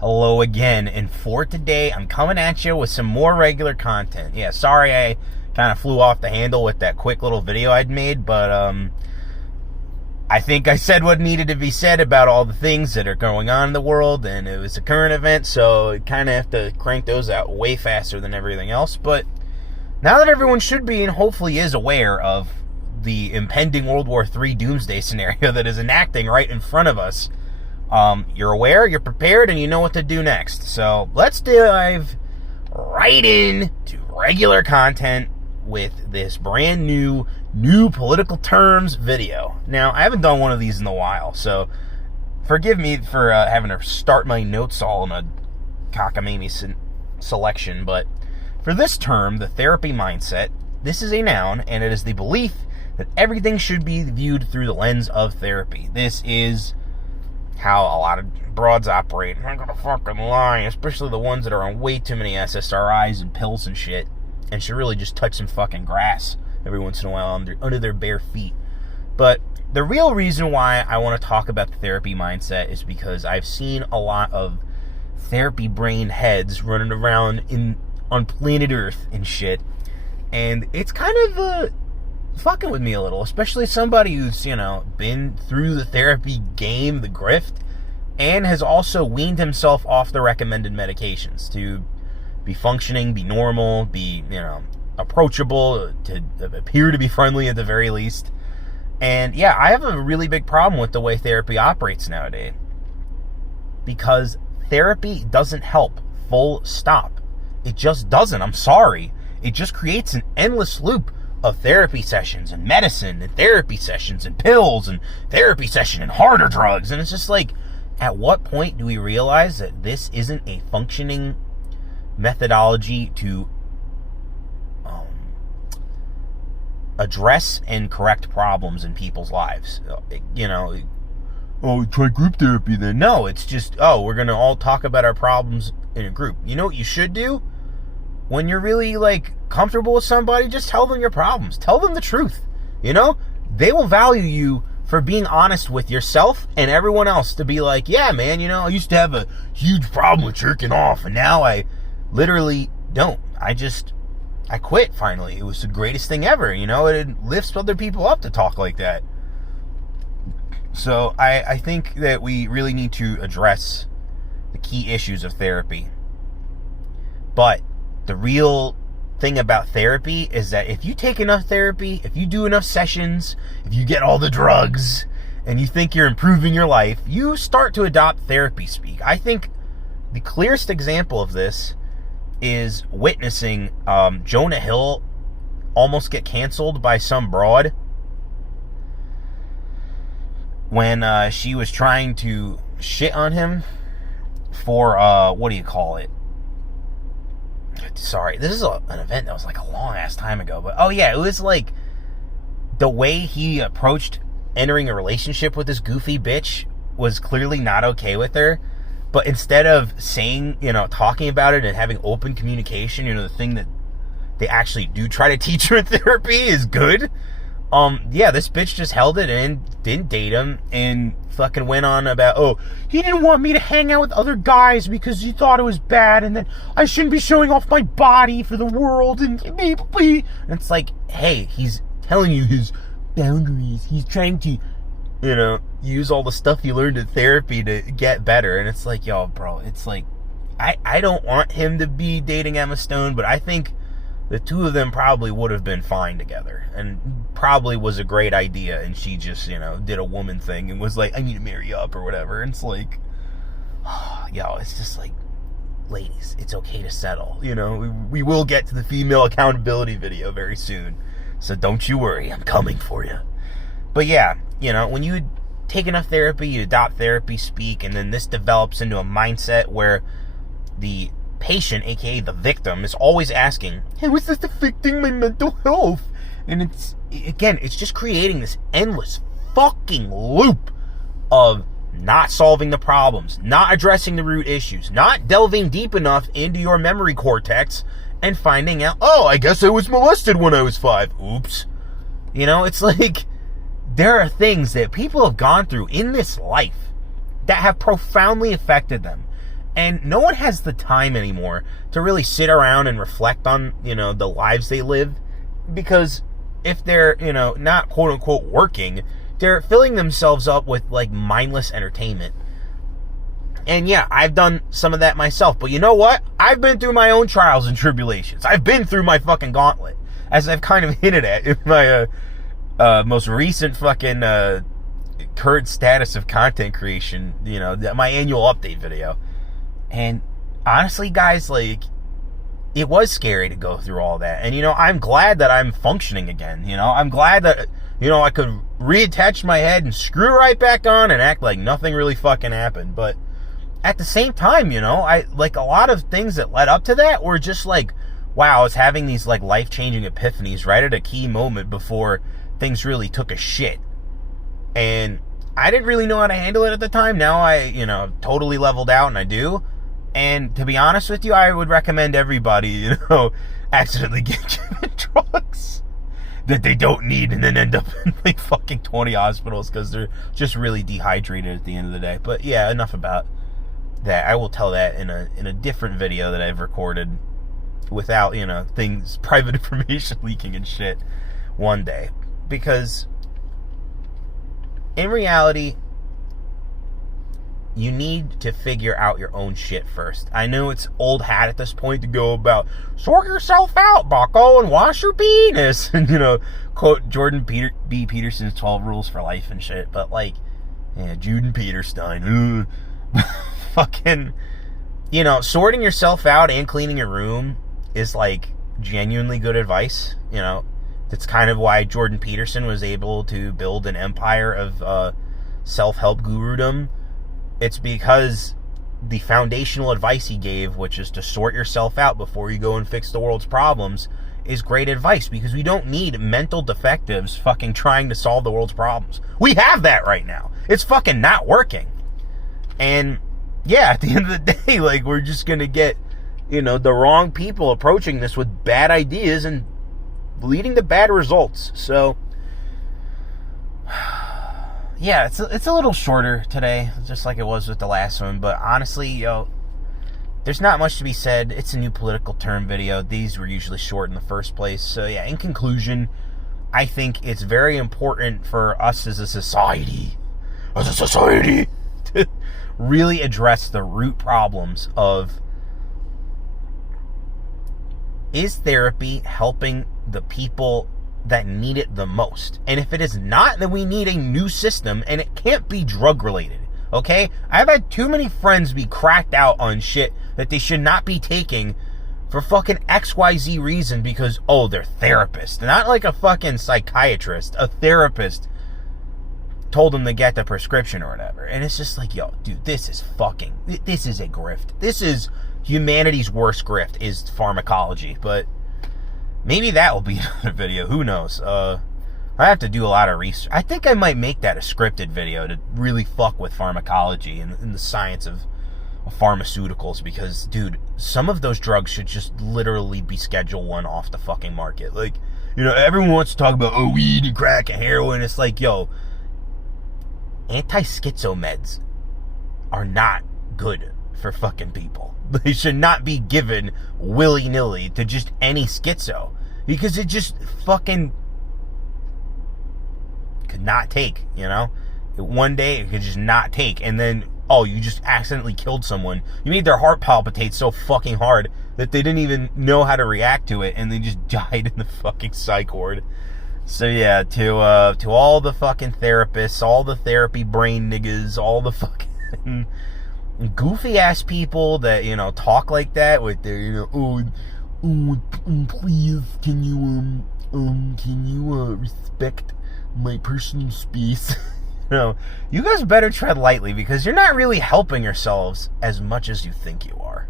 Hello again, and for today, I'm coming at you with some more regular content. Yeah, sorry I kind of flew off the handle with that quick little video I'd made, but I think I said what needed to be said about all the things that are going on in the world, and it was a current event, so you kind of have to crank those out way faster than everything else. But now that everyone should be and hopefully is aware of the impending World War III doomsday scenario that is enacting right in front of us, you're aware, you're prepared, and you know what to do next. So let's dive right in to regular content with this brand new political terms video. Now, I haven't done one of these in a while, so forgive me for having to start my notes all in a cockamamie selection, but for this term, the therapy mindset, this is a noun, and it is the belief that everything should be viewed through the lens of therapy. This is how a lot of broads operate. I'm not gonna fucking lie, especially the ones that are on way too many SSRIs and pills and shit, and should really just touch some fucking grass every once in a while under their bare feet. But the real reason why I want to talk about the therapy mindset is because I've seen a lot of therapy brain heads running around on planet Earth and shit, and it's kind of fucking with me a little, especially somebody who's, been through the therapy game, the grift, and has also weaned himself off the recommended medications to be functioning, be normal, be, approachable, to appear to be friendly at the very least. And yeah, I have a really big problem with the way therapy operates nowadays, because therapy doesn't help, full stop. It just doesn't. I'm sorry. It just creates an endless loop of therapy sessions and medicine and therapy sessions and pills and therapy session and harder drugs. And it's just like, at what point do we realize that this isn't a functioning methodology to address and correct problems in people's lives? Oh, try group therapy then. No, it's just, we're going to all talk about our problems in a group. You know what you should do? When you're really, comfortable with somebody, just tell them your problems. Tell them the truth. They will value you for being honest with yourself and everyone else, to be like, yeah, man, I used to have a huge problem with jerking off, and now I literally don't. I quit, finally. It was the greatest thing ever, It lifts other people up to talk like that. So I think that we really need to address the key issues of therapy. But the real thing about therapy is that if you take enough therapy, if you do enough sessions, if you get all the drugs, and you think you're improving your life, you start to adopt therapy speak. I think the clearest example of this is witnessing Jonah Hill almost get canceled by some broad when she was trying to shit on him for, what do you call it? Sorry, this is an event that was a long ass time ago, but it was the way he approached entering a relationship with this goofy bitch was clearly not okay with her. But instead of saying, talking about it and having open communication, the thing that they actually do try to teach her in therapy is good. This bitch just held it and didn't date him and fucking went on about, he didn't want me to hang out with other guys because he thought it was bad, and then I shouldn't be showing off my body for the world, and it's like, hey, he's telling you his boundaries. He's trying to, use all the stuff you learned in therapy to get better. And it's like, yo, bro, it's like, I don't want him to be dating Emma Stone, but I think the two of them probably would have been fine together, and probably was a great idea, and she just, did a woman thing and was like, I need to marry you up or whatever. And it's like, it's just like, ladies, it's okay to settle. We will get to the female accountability video very soon, so don't you worry, I'm coming for you. But yeah, when you take enough therapy, you adopt therapy speak, and then this develops into a mindset where the patient, aka the victim, is always asking, how is this affecting my mental health? And it's just creating this endless fucking loop of not solving the problems, not addressing the root issues, not delving deep enough into your memory cortex and finding out, I guess I was molested when I was 5. Oops. It's like, there are things that people have gone through in this life that have profoundly affected them. And no one has the time anymore to really sit around and reflect on, the lives they live. Because if they're, not quote unquote working, they're filling themselves up with like mindless entertainment. And yeah, I've done some of that myself. But you know what? I've been through my own trials and tribulations. I've been through my fucking gauntlet. As I've kind of hinted at in my most recent fucking current status of content creation, my annual update video. And honestly, guys, like, it was scary to go through all that. And, I'm glad that I'm functioning again. I'm glad that, I could reattach my head and screw right back on and act like nothing really fucking happened. But at the same time, I like a lot of things that led up to that were just like, wow, I was having these like life-changing epiphanies right at a key moment before things really took a shit. And I didn't really know how to handle it at the time. Now I, totally leveled out, and I do. And to be honest with you, I would recommend everybody, accidentally get given drugs that they don't need and then end up in like fucking 20 hospitals because they're just really dehydrated at the end of the day. But yeah, enough about that. I will tell that in a different video that I've recorded without, things, private information leaking and shit one day. Because in reality, you need to figure out your own shit first. I know it's old hat at this point to go about, sort yourself out, bucko, and wash your penis. And, quote Jordan B. Peterson's 12 Rules for Life and shit. But, like, yeah, Jordan Peterson. Fucking, sorting yourself out and cleaning your room is, like, genuinely good advice. That's kind of why Jordan Peterson was able to build an empire of self-help gurudom. It's because the foundational advice he gave, which is to sort yourself out before you go and fix the world's problems, is great advice, because we don't need mental defectives fucking trying to solve the world's problems. We have that right now. It's fucking not working. And yeah, at the end of the day, like, we're just gonna get, the wrong people approaching this with bad ideas and leading to bad results. So yeah, it's a little shorter today, just like it was with the last one. But honestly, there's not much to be said. It's a new political term video. These were usually short in the first place. So yeah, in conclusion, I think it's very important for us as a society to really address the root problems of, is therapy helping the people that need it the most? And if it is not, then we need a new system, and it can't be drug related. Okay? I've had too many friends be cracked out on shit that they should not be taking for fucking XYZ reason because, oh, they're therapists. Not like a fucking psychiatrist. A therapist told them to get the prescription or whatever. And it's just like, yo, dude, this is a grift. This is humanity's worst grift, is pharmacology. But maybe that will be another video. Who knows? I have to do a lot of research. I think I might make that a scripted video to really fuck with pharmacology and the science of pharmaceuticals, because, dude, some of those drugs should just literally be Schedule 1 off the fucking market. Like, everyone wants to talk about, oh, weed and crack and heroin. It's like, yo, anti-schizo meds are not good for fucking people. They should not be given willy-nilly to just any schizo, because it just fucking could not take, one day it could just not take, and then, oh, you just accidentally killed someone. You made their heart palpitate so fucking hard that they didn't even know how to react to it, and they just died in the fucking psych ward. So yeah, to all the fucking therapists, all the therapy brain niggas, all the fucking goofy ass people that, talk like that with their, please, can you respect my personal space? You guys better tread lightly, because you're not really helping yourselves as much as you think you are.